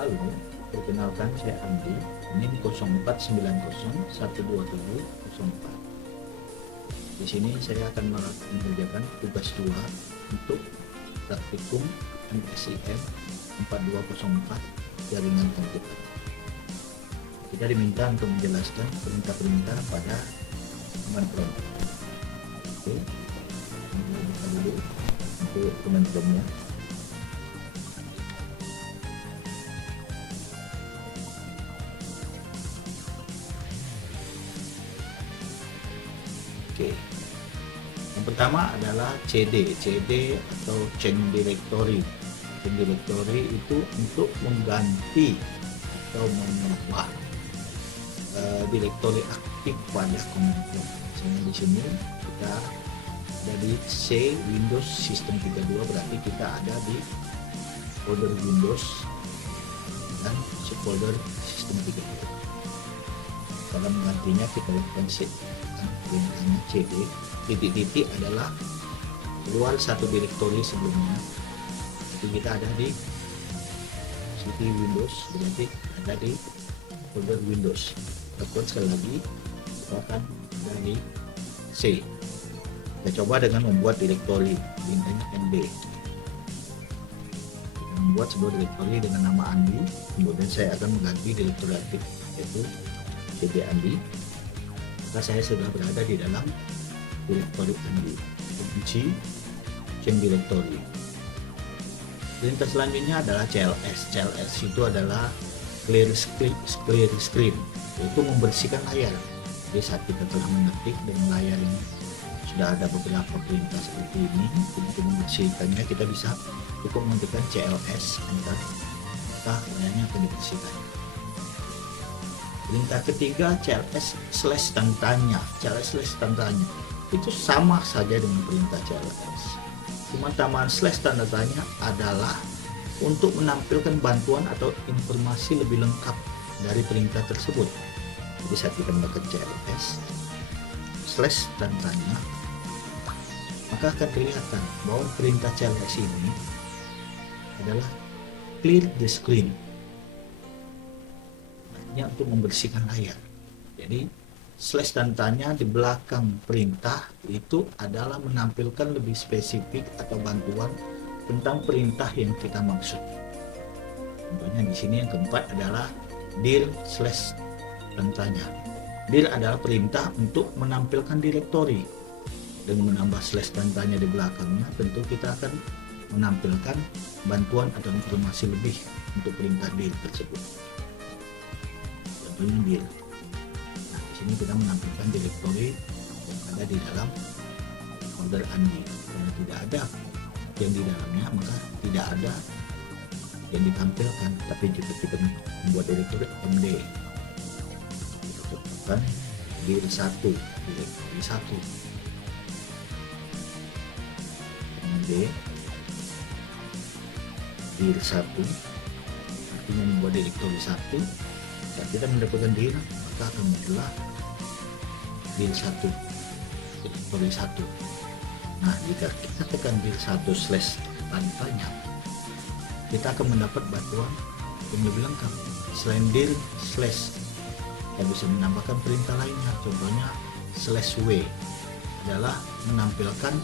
Halo, perkenalkan saya Andi, NIM 0490127004. Di sini saya akan mengerjakan tugas 2 untuk praktikum MSIM 4204 jaringan komputer. Kita diminta untuk menjelaskan perintah-perintah pada command prompt. Oke, ini buka dulu untuk command prompt-nya. Oke. Yang pertama adalah CD atau change directory. Change directory itu untuk mengganti atau mengubah direktori aktif pada command prompt. Misalnya di sini kita ada di C Windows System 32, berarti kita ada di folder Windows dan subfolder System 32. Dalam menggantinya kita lakukan set perintahnya cd titik-titik adalah keluar satu direktori sebelumnya, itu kita ada di cd Windows, berarti ada di folder Windows. Lakukan sekali lagi, kita akan ada di C. Kita coba dengan membuat direktori md. Kita membuat sebuah direktori dengan nama Andi, kemudian saya akan mengganti direktori aktif yaitu cd Andi. Maka saya sudah berada di dalam direktori Andi. Kunci change directory. Perintah selanjutnya adalah cls. Cls itu adalah clear screen, yaitu membersihkan layar. Jadi saat kita telah mengetik dengan layar ini sudah ada beberapa perintah seperti ini, untuk membersihkannya kita bisa cukup mengetikkan cls enter, maka layarnya akan dibersihkan. Perintah ketiga cls/tanda tanya. Cls/tanda tanya itu sama saja dengan perintah cls, cuma tambahan slash tanda tanya adalah untuk menampilkan bantuan atau informasi lebih lengkap dari perintah tersebut. Jadi saat kita melakukan cls/tanda tanya, maka akan kelihatan bahwa perintah cls ini adalah clear the screen, untuk membersihkan layar. Jadi slash dan tanya di belakang perintah itu adalah menampilkan lebih spesifik atau bantuan tentang perintah yang kita maksud. Contohnya di sini yang keempat adalah dir slash dan tanya. Dir adalah perintah untuk menampilkan direktori, dan menambah slash dan tanya di belakangnya tentu kita akan menampilkan bantuan atau informasi lebih untuk perintah dir tersebut. Dir. Nah, di sini kita menampilkan direktori yang ada di dalam folder Andi. Karena tidak ada yang di dalamnya, maka tidak ada yang ditampilkan. Tapi jika kita membuat direktori md, kita cocokkan dir 1, direktori 1 md dir 1, artinya membuat direktori 1. Saat kita mendapatkan dir, maka akan muncullah dir 1, direktori 1. Nah, jika kita tekan dir 1/tanda tanya, kita akan mendapat bantuan yang lebih lengkap. Selain dir slash, kita bisa menambahkan perintah lainnya. Contohnya /w adalah menampilkan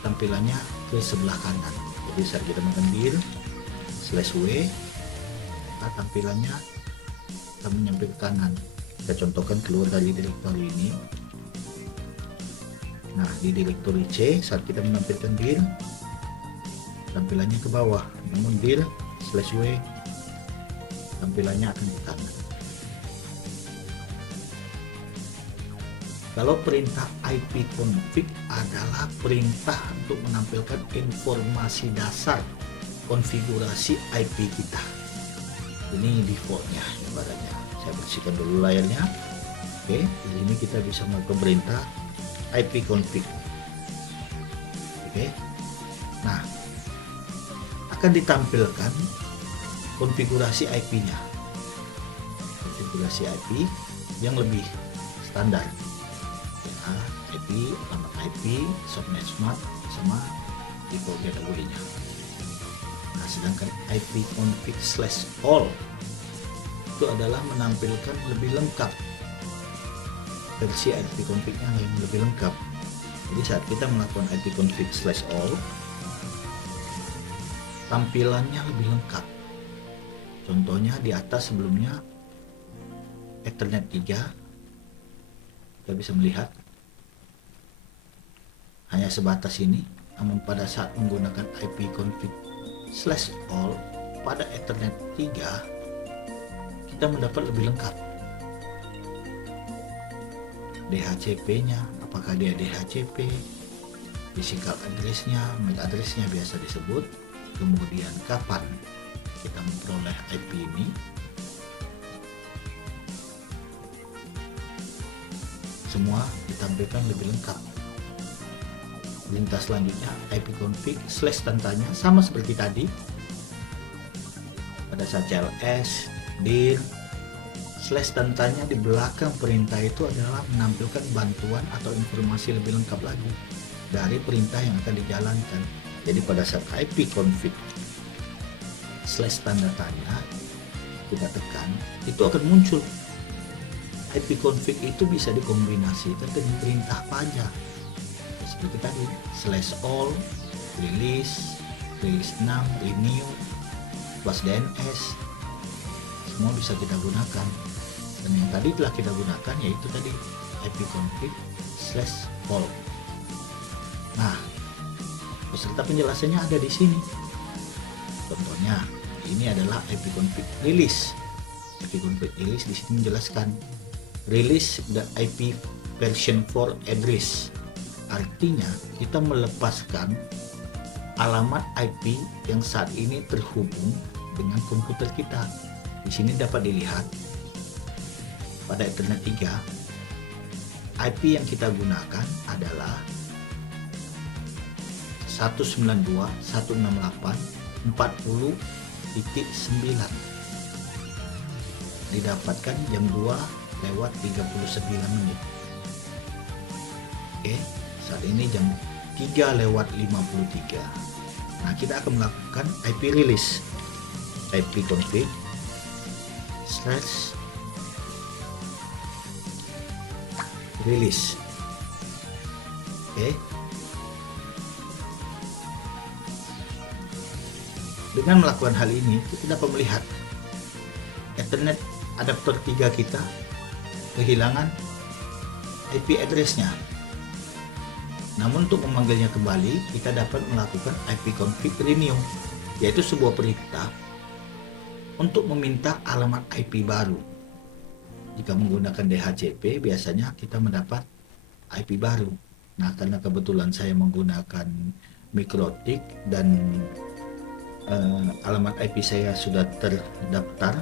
tampilannya ke sebelah kanan. Jadi saat kita menekan dir /w, maka tampilannya akan menyampai ke kanan. Kita contohkan keluar dari direktori ini. Nah, di direktori C saat kita menampilkan dir, tampilannya ke bawah, namun dir /w tampilannya akan ke kanan. Kalau perintah ipconfig adalah perintah untuk menampilkan informasi dasar konfigurasi IP kita. Ini defaultnya ibaratnya. Saya bersihkan dulu layarnya. Oke, di sini kita bisa melakukan perintah ipconfig. Oke. Nah, akan ditampilkan konfigurasi IP-nya. Konfigurasi IP yang lebih standar. Ya, IP, alamat IP, subnet smart sama default gateway-nya. Nah, sedangkan ipconfig/all itu adalah menampilkan lebih lengkap, versi ipconfig-nya yang lebih lengkap. Jadi saat kita melakukan ipconfig/all, tampilannya lebih lengkap. Contohnya di atas sebelumnya Ethernet 3, kita bisa melihat hanya sebatas ini, namun pada saat menggunakan ipconfig/all pada Ethernet 3, kita mendapat lebih lengkap. DHCP-nya, apakah dia DHCP, physical address-nya, MAC address-nya biasa disebut, kemudian kapan kita memperoleh IP ini, semua ditampilkan lebih lengkap. Lintas selanjutnya ipconfig/tandanya sama seperti tadi. Pada saat CLS, dir, /tandanya di belakang perintah itu adalah menampilkan bantuan atau informasi lebih lengkap lagi dari perintah yang akan dijalankan. Jadi pada saat ipconfig/tanda tanya kita tekan, itu akan muncul. ipconfig itu bisa dikombinasikan dengan perintah apa aja. Seperti tadi, /all, release 6, renew, plus DNS, semua bisa kita gunakan. Dan yang tadi telah kita gunakan yaitu tadi ipconfig/all. Nah, beserta penjelasannya ada di sini. Contohnya, ini adalah ipconfig release. ipconfig release di sini menjelaskan release the IP version 4 address. Artinya kita melepaskan alamat IP yang saat ini terhubung dengan komputer kita. Di sini dapat dilihat pada Ethernet 3, IP yang kita gunakan adalah 192.168.40.9. Didapatkan jam 2:39. Oke, saat ini jam 3:53. Nah, kita akan melakukan IP release. ipconfig/release. Oke. Dengan melakukan hal ini, kita dapat melihat Ethernet adapter 3 kita kehilangan IP address-nya. Namun untuk memanggilnya kembali, kita dapat melakukan ipconfig renew, yaitu sebuah perintah untuk meminta alamat IP baru. Jika menggunakan DHCP, biasanya kita mendapat IP baru. Nah, karena kebetulan saya menggunakan MikroTik dan alamat IP saya sudah terdaftar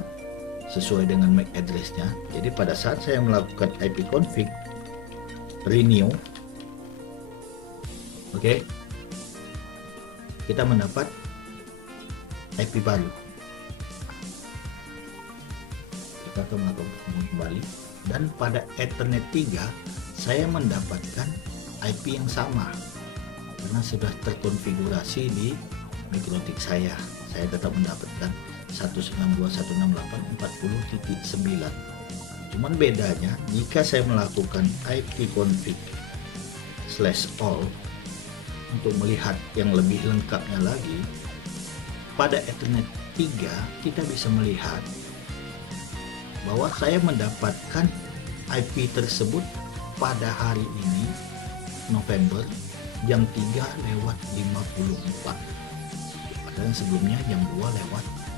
sesuai dengan MAC address-nya. Jadi pada saat saya melakukan ipconfig renew, oke, kita mendapat IP baru. Kita akan melakukan kembali, dan pada Ethernet 3 saya mendapatkan IP yang sama karena sudah terkonfigurasi di MikroTik saya. Saya tetap mendapatkan 192.168.40.9. Cuman bedanya jika saya melakukan ipconfig/all untuk melihat yang lebih lengkapnya lagi, pada Ethernet 3 kita bisa melihat bahwa saya mendapatkan IP tersebut pada hari ini November jam 3:54, padahal sebelumnya jam 2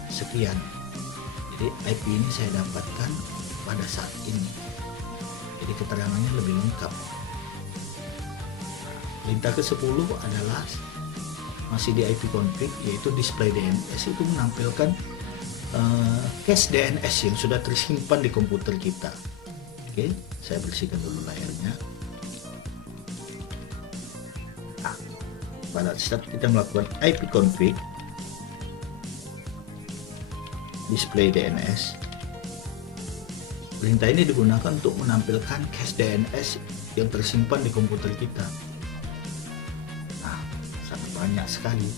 sekian. Jadi IP ini saya dapatkan pada saat ini, jadi keterangannya lebih lengkap. Perintah ke-10 adalah masih di ipconfig, yaitu display DNS. Itu menampilkan cache DNS yang sudah tersimpan di komputer kita. Oke, saya bersihkan dulu layarnya. Nah, pada saat kita melakukan ipconfig display DNS, perintah ini digunakan untuk menampilkan cache DNS yang tersimpan di komputer kita. Nah, sangat banyak sekali.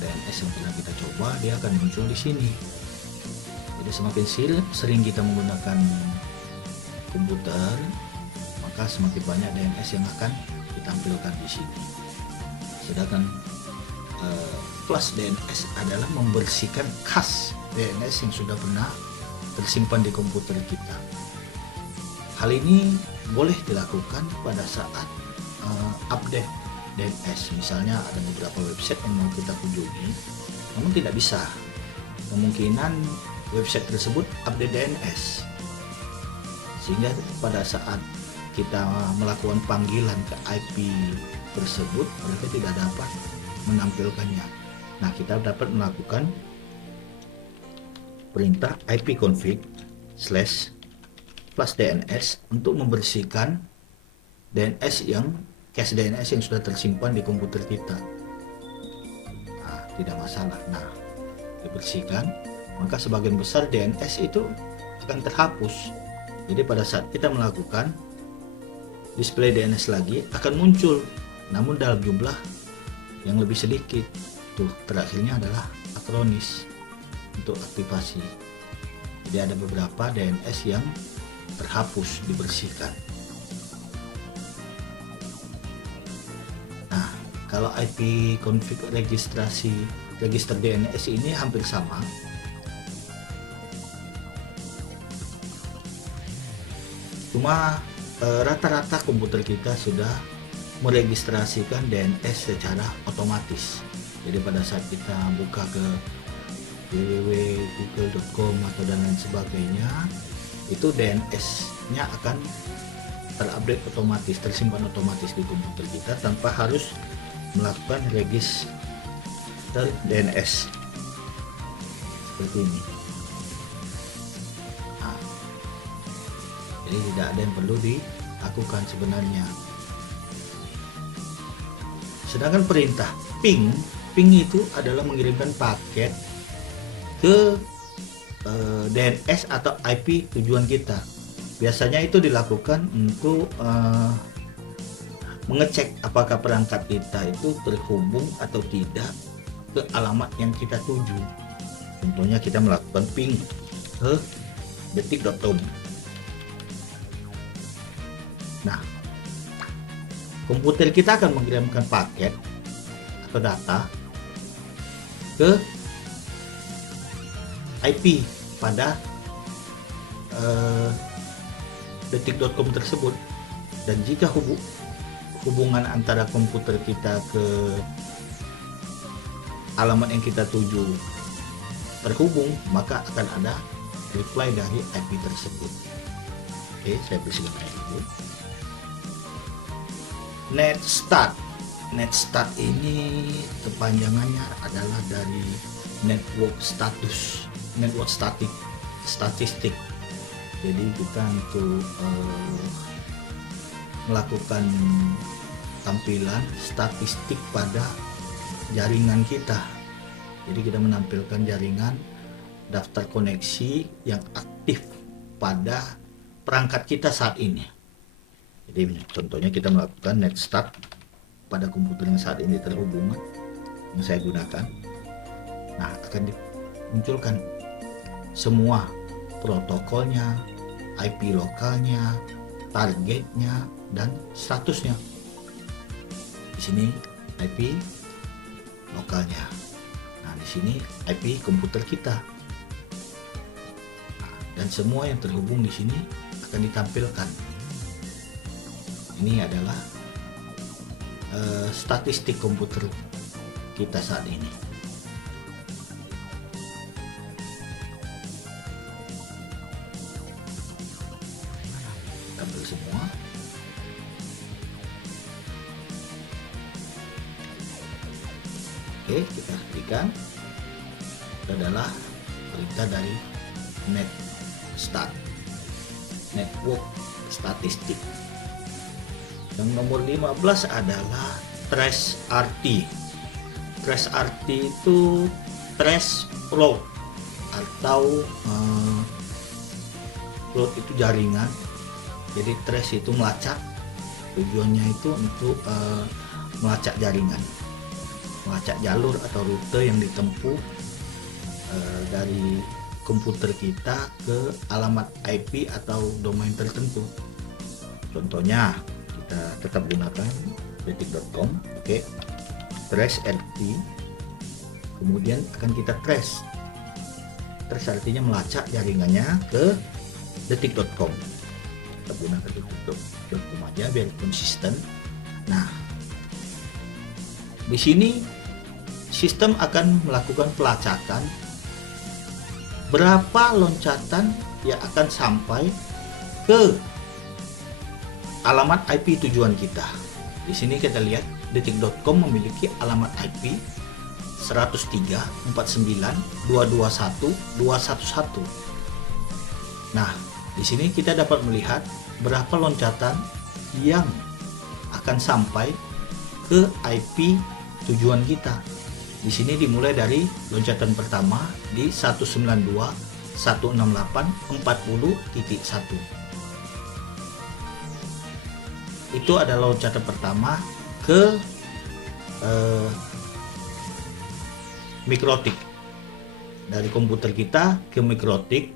DNS yang pernah kita coba, dia akan muncul di sini. Jadi semakin sering kita menggunakan komputer, maka semakin banyak DNS yang akan ditampilkan di sini. Sedangkan flush DNS adalah membersihkan cache DNS yang sudah pernah tersimpan di komputer kita. Hal ini boleh dilakukan pada saat update DNS. Misalnya ada beberapa website yang mau kita kunjungi, namun tidak bisa. Kemungkinan website tersebut update DNS, sehingga pada saat kita melakukan panggilan ke IP tersebut, mereka tidak dapat menampilkannya. Nah, kita dapat melakukan perintah ipconfig/flush DNS untuk membersihkan cache DNS yang sudah tersimpan di komputer kita. Nah, tidak masalah. Nah, dibersihkan, maka sebagian besar DNS itu akan terhapus. Jadi pada saat kita melakukan display DNS lagi akan muncul, namun dalam jumlah yang lebih sedikit. Tuh, terakhirnya adalah akronis untuk aktivasi. Jadi ada beberapa DNS yang terhapus, dibersihkan. Nah, kalau IP config register DNS ini hampir sama. Cuma rata-rata komputer kita sudah meregistrasikan DNS secara otomatis. Jadi pada saat kita buka ke www.google.com atau dan lain sebagainya, itu DNS-nya akan terupdate otomatis, tersimpan otomatis di komputer kita tanpa harus melakukan register DNS seperti ini. Nah, jadi tidak ada yang perlu dilakukan sebenarnya. Sedangkan perintah ping itu adalah mengirimkan paket ke DNS atau IP tujuan kita. Biasanya itu dilakukan untuk mengecek apakah perangkat kita itu terhubung atau tidak ke alamat yang kita tuju. Contohnya kita melakukan ping ke detik.com. Nah, komputer kita akan mengirimkan paket atau data ke IP pada detik.com tersebut, dan jika hubungan antara komputer kita ke alamat yang kita tuju terhubung, maka akan ada reply dari IP tersebut. Oke, saya bersihkan dulu. NetStat ini kepanjangannya adalah dari network statistik. Jadi kita untuk melakukan tampilan statistik pada jaringan kita. Jadi kita menampilkan jaringan daftar koneksi yang aktif pada perangkat kita saat ini. Jadi contohnya kita melakukan NetStat pada komputer yang saat ini terhubung yang saya gunakan. Nah, akan dimunculkan semua protokolnya, IP lokalnya, targetnya, dan statusnya. Di sini IP lokalnya. Nah, di sini IP komputer kita. Nah, dan semua yang terhubung di sini akan ditampilkan. Ini adalah statistik komputer kita saat ini. Tampil semua. Oke, kita hentikan. Itu adalah perintah dari NetStat, network statistik. Yang nomor 15 adalah TraceRT. TraceRT itu trace route atau route itu jaringan. Jadi trace itu melacak, tujuannya itu untuk melacak jaringan, melacak jalur atau rute yang ditempuh dari komputer kita ke alamat IP atau domain tertentu. Contohnya kita tetap gunakan detik.com, oke, trace RT, kemudian akan kita trace artinya melacak jaringannya ke detik.com. Kita gunakan detik.com aja biar konsisten. Nah, di sini sistem akan melakukan pelacakan berapa loncatan yang akan sampai ke alamat IP tujuan kita. Di sini kita lihat detik.com memiliki alamat IP 103.49.221.211. Nah, di sini kita dapat melihat berapa loncatan yang akan sampai ke IP tujuan kita. Di sini dimulai dari loncatan pertama di 192.168.40.1. Itu adalah loncatan pertama ke mikrotik. Dari komputer kita ke mikrotik,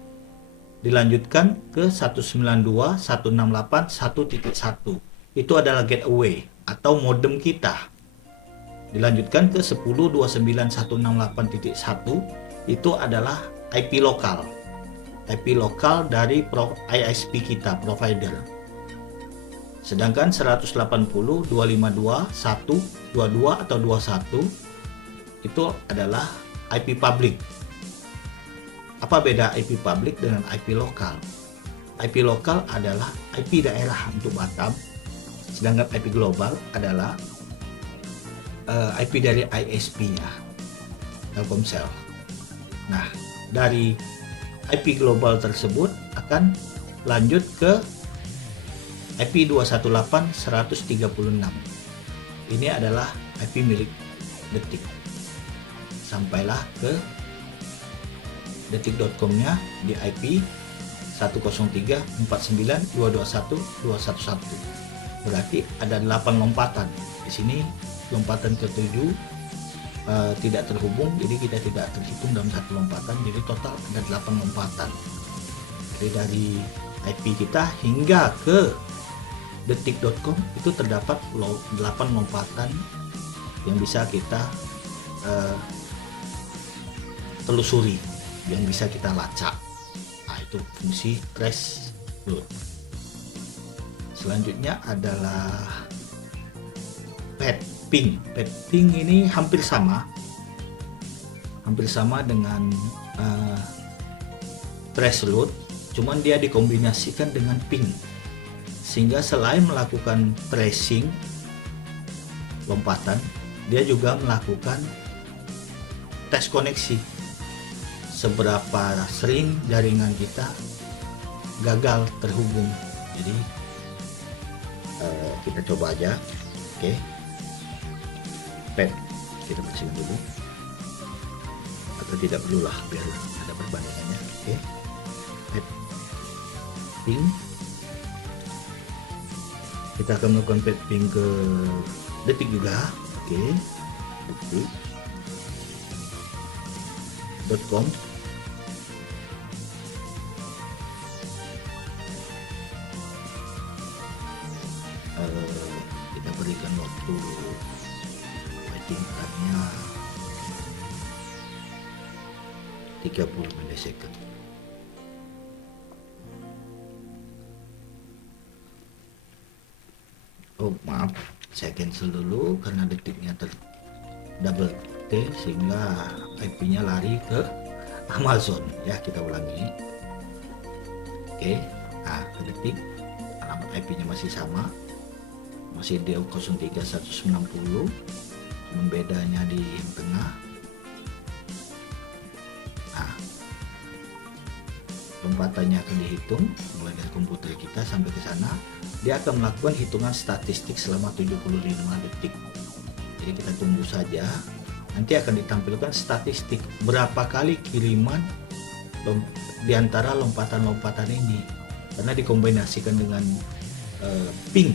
dilanjutkan ke 192.168.1.1. Itu adalah gateway atau modem kita. Dilanjutkan ke 10.29.168.1, itu adalah IP lokal. IP lokal dari ISP kita, provider. Sedangkan 180.252.1.22 atau 21 itu adalah IP public. Apa beda IP public dengan IP lokal? IP lokal adalah IP daerah untuk Batam, sedangkan IP global adalah IP dari ISP-nya, Telkomsel. Nah, dari IP global tersebut akan lanjut ke IP 218.136. Ini adalah IP milik Detik. Sampailah ke detik.com-nya di IP 103.49.221.211. Berarti ada 8 lompatan. Di sini lompatan ke-7 tidak terhubung, jadi kita tidak terhitung dalam satu lompatan, jadi total ada 8 lompatan. Jadi dari IP kita hingga ke detik.com itu terdapat 8 lompatan yang bisa kita telusuri, yang bisa kita lacak. Nah, itu fungsi trace route. Selanjutnya adalah pad ping. Pad ping ini hampir sama dengan trace route, cuman dia dikombinasikan dengan ping, sehingga selain melakukan tracing lompatan, dia juga melakukan tes koneksi. Seberapa sering jaringan kita gagal terhubung. Jadi kita coba aja. Oke. Pad kita bersihkan dulu, atau tidak perlulah biar ada perbandingannya. Oke. Pad ping. Kita akan melakukan pad ping ke detik juga. Oke. detik.com. Kita berikan waktu waiting time-nya 30 milisecond. Oh maaf, saya cancel dulu karena detiknya double T sehingga IP-nya lari ke Amazon. Ya, kita ulangi. Oke, nah ke detik alamat IP-nya masih sama, masih di 03190, cuman bedanya di yang tengah. Nah, lompatannya akan dihitung mulai dari komputer kita sampai ke sana. Dia akan melakukan hitungan statistik selama 75 detik. Jadi kita tunggu saja. Nanti akan ditampilkan statistik berapa kali kiriman di antara lompatan-lompatan ini, karena dikombinasikan dengan ping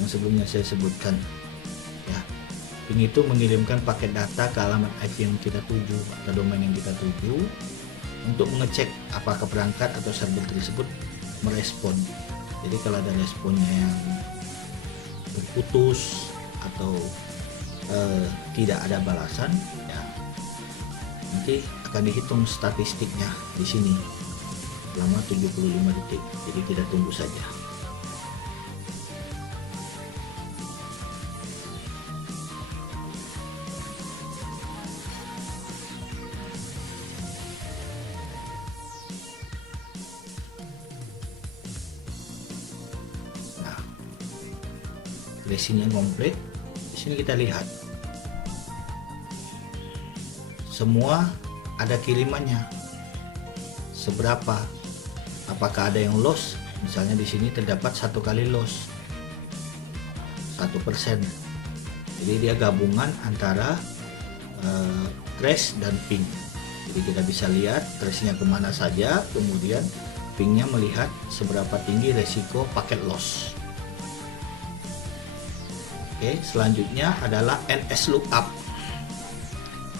yang sebelumnya saya sebutkan. Ya, Ping itu mengirimkan paket data ke alamat IP yang kita tuju atau domain yang kita tuju untuk mengecek apakah perangkat atau server tersebut merespon. Jadi kalau ada responnya yang terputus atau tidak ada balasan, ya nanti akan dihitung statistiknya di sini selama 75 detik. Jadi kita tunggu saja. Tracingnya komplit. Di sini kita lihat semua ada kirimannya seberapa, apakah ada yang loss. Misalnya di sini terdapat 1 kali loss 1%, jadi dia gabungan antara trace dan ping. Jadi kita bisa lihat trace-nya kemana saja, kemudian pingnya melihat seberapa tinggi resiko paket loss. Oke, selanjutnya adalah NS lookup.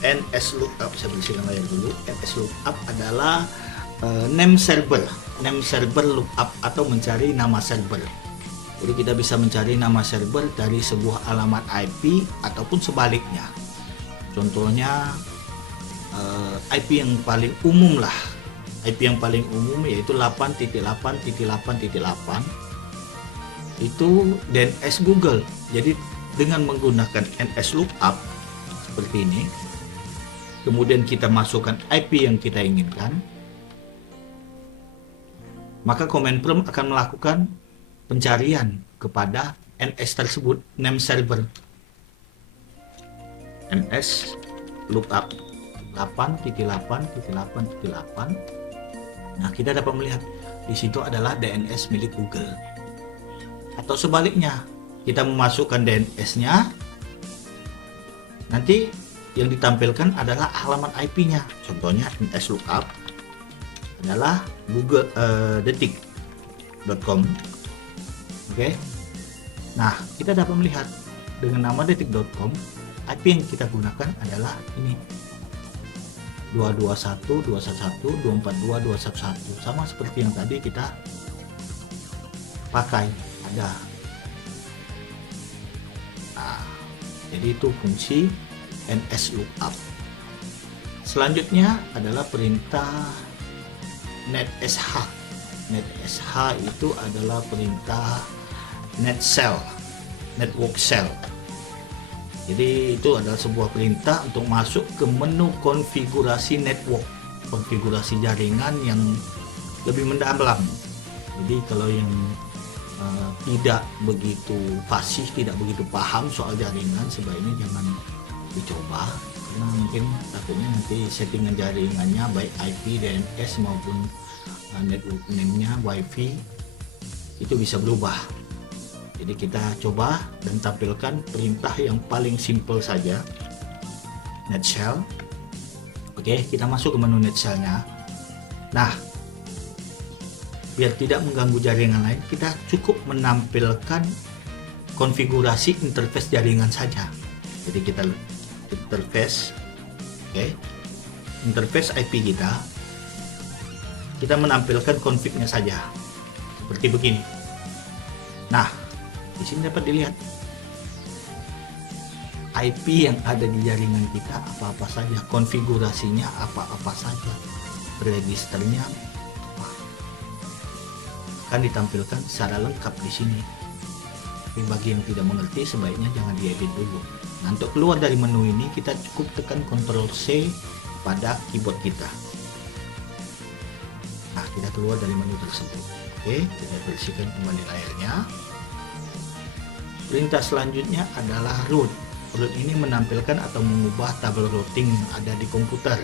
NS lookup, saya bersihkan layar dulu. NS lookup adalah name server lookup atau mencari nama server. Jadi kita bisa mencari nama server dari sebuah alamat IP ataupun sebaliknya. Contohnya IP yang paling umum lah. IP yang paling umum yaitu 8.8.8.8 itu DNS Google. Jadi dengan menggunakan NS lookup seperti ini, kemudian kita masukkan IP yang kita inginkan, maka command prompt akan melakukan pencarian kepada NS tersebut, name server. NS lookup 8.8.8.8. Nah, kita dapat melihat di situ adalah DNS milik Google. Atau sebaliknya, kita memasukkan DNS-nya, nanti yang ditampilkan adalah alamat IP-nya. Contohnya NS lookup adalah Google detik.com. Oke. Nah, kita dapat melihat dengan nama detik.com, IP yang kita gunakan adalah ini 221.211.242.211, sama seperti yang tadi kita pakai, ada. Nah, jadi itu fungsi NS lookup. Selanjutnya adalah perintah netsh. Netsh itu adalah perintah netshell, network shell. Jadi itu adalah sebuah perintah untuk masuk ke menu konfigurasi network, konfigurasi jaringan yang lebih mendalam. Jadi kalau yang tidak begitu fasih, tidak begitu paham soal jaringan, sebaiknya jangan dicoba, karena mungkin takutnya nanti settingan jaringannya baik IP, DNS maupun network name-nya, WiFi itu bisa berubah. Jadi kita coba dan tampilkan perintah yang paling simple saja, netshell. Oke, kita masuk ke menu netshell-nya. Nah, biar tidak mengganggu jaringan lain, kita cukup menampilkan konfigurasi interface jaringan saja. Jadi kita interface, interface IP kita menampilkan config-nya saja seperti begini. Nah, di sini dapat dilihat IP yang ada di jaringan kita apa-apa saja, konfigurasinya apa-apa saja, registernya akan ditampilkan secara lengkap di sini. Tapi bagi yang tidak mengerti, sebaiknya jangan diedit dulu. Nah, untuk keluar dari menu ini kita cukup tekan Ctrl C pada keyboard kita. Nah, kita keluar dari menu tersebut. Oke, kita bersihkan kembali layarnya. Perintah selanjutnya adalah root. Root ini menampilkan atau mengubah tabel routing yang ada di komputer.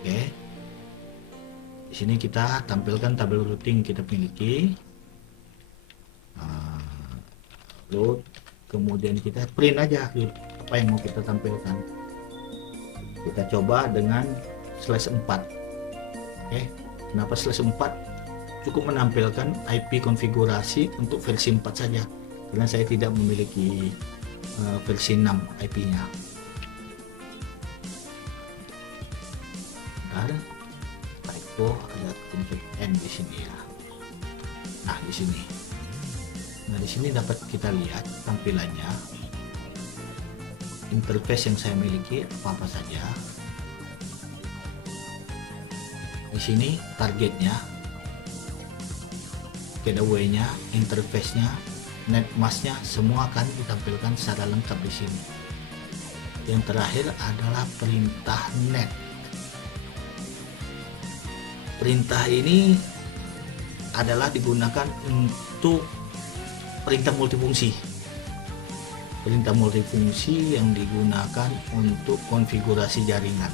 Oke. Di sini kita tampilkan tabel routing kita miliki. Root, kemudian kita print aja apa yang mau kita tampilkan. Kita coba dengan /4. Oke, kenapa /4? Cukup menampilkan IP konfigurasi untuk versi 4 saja, karena saya tidak memiliki versi 6 IP-nya. Bentar, typo ada config N di sini ya. Nah di sini, dapat kita lihat tampilannya, interface yang saya miliki apa saja. Di sini targetnya, gateway-nya, interface-nya, netmask-nya semua akan ditampilkan secara lengkap di sini. Yang terakhir adalah perintah net. Perintah ini adalah digunakan untuk perintah multifungsi. Perintah multifungsi yang digunakan untuk konfigurasi jaringan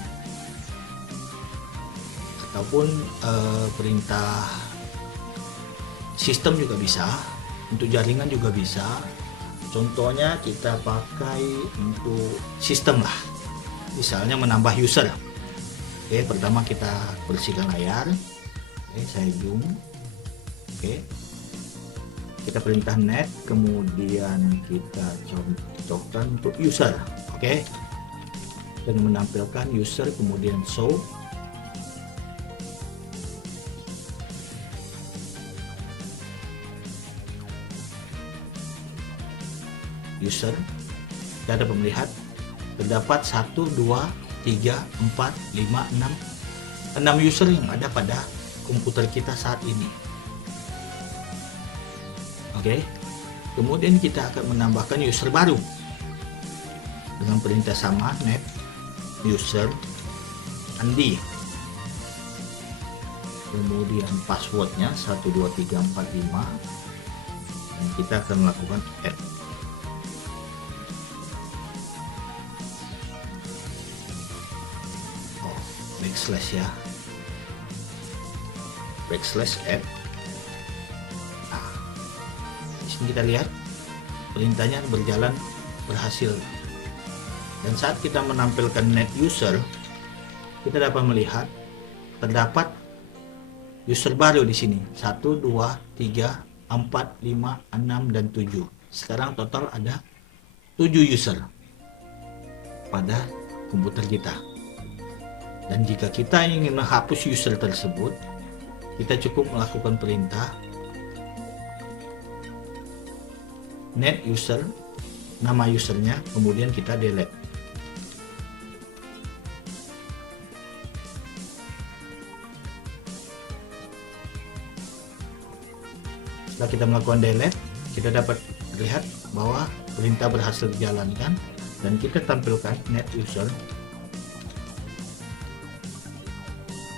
ataupun perintah sistem juga bisa, untuk jaringan juga bisa. Contohnya kita pakai untuk sistem lah, misalnya menambah user. Oke, pertama kita bersihkan layar. Oke, saya zoom. Oke, kita perintah net, kemudian kita contohkan untuk user. Oke, dan menampilkan user, kemudian show. User, kita dapat melihat terdapat 1, 2, 3, 4, 5, 6 user yang ada pada komputer kita saat ini. Oke, kemudian kita akan menambahkan user baru dengan perintah sama, net user Andi, kemudian passwordnya 12345, dan kita akan melakukan add. Backslash ya, backslash add. Nah, di sini kita lihat perintahnya berjalan berhasil, dan saat kita menampilkan net user, kita dapat melihat terdapat user baru di sini 1, 2, 3, 4, 5, 6 dan 7. Sekarang total ada 7 user pada komputer kita. Dan jika kita ingin menghapus user tersebut, kita cukup melakukan perintah net user, nama usernya, kemudian kita delete. Setelah kita melakukan delete, kita dapat lihat bahwa perintah berhasil dijalankan, dan kita tampilkan net user.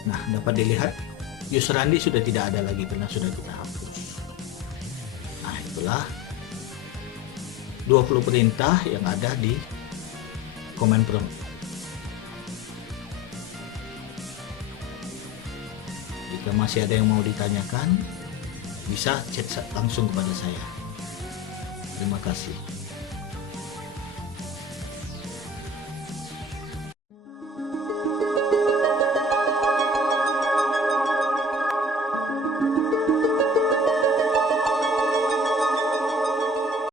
Nah, dapat dilihat user Andi sudah tidak ada lagi karena sudah kita hapus. Nah, itulah 20 perintah yang ada di command prompt. Jika masih ada yang mau ditanyakan, bisa chat langsung kepada saya. Terima kasih.